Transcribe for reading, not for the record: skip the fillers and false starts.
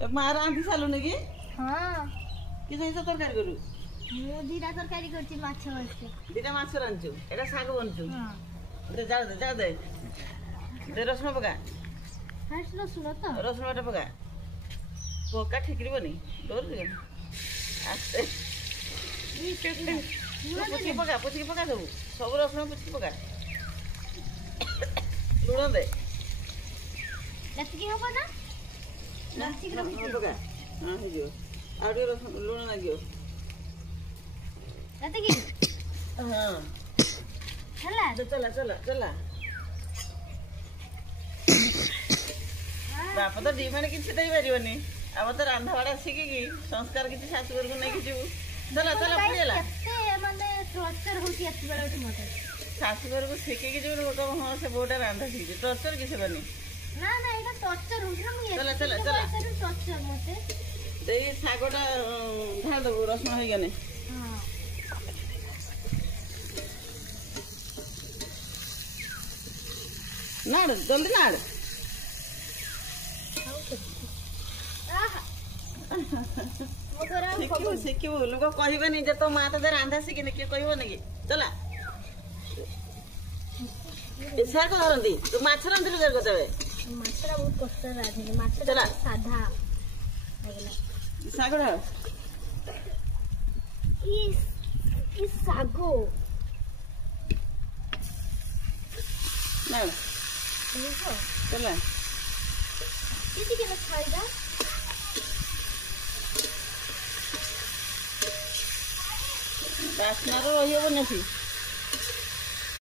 माँ रांधि सालुनि कि हाँ कि तरकारी करू मु दीटा तरकारी करछि माछ बसके दीटा माछ रांधछु एटा साग बनछु हां दे जा दे दे रसुन पका फर्स्ट रसुन तो रसुन बाटा पका पका ठिकरिबनी डोर दे आस्ते पुचकी पका सब रसुन पुचकी पका लुण दे लतकी हो ना शीघ्र पका हाँ हो आउ रसुन लुण लगे लतकी हाँ चला चला चला चला बाप तो डिमांड किसी दे पारिबनी अब तो रांधा बाड़ा शिखिकी संस्कार किसी शाशुघर को नहीं जीवु चला चला पड़ेला केते माने टॉर्चर होती एत बेला उठ मते शाशुघर को शिखिकी जीवन बोका हां से बोटा रांधा शिखी टॉर्चर किसे बनी ना ना एटा टॉर्चर हो ना मुझे चला चला चला टॉर्चर मते दे सागोटा ढाल दबो रसम हो गने हां नाड़ जल्दी नाड़ शिखिबु लोक कहबेनि जे तो माँ तो रांधा शिखिनी किए कहबनि कि चला साग धरती तू माछ रांधिलु कर कतबे माछरा बहुत कष्ट रांधिले माछ चला साधा लागला साग ढाल ई सागो नाड़ देखो चला किसी के खाइदा बास्ना रही नहीं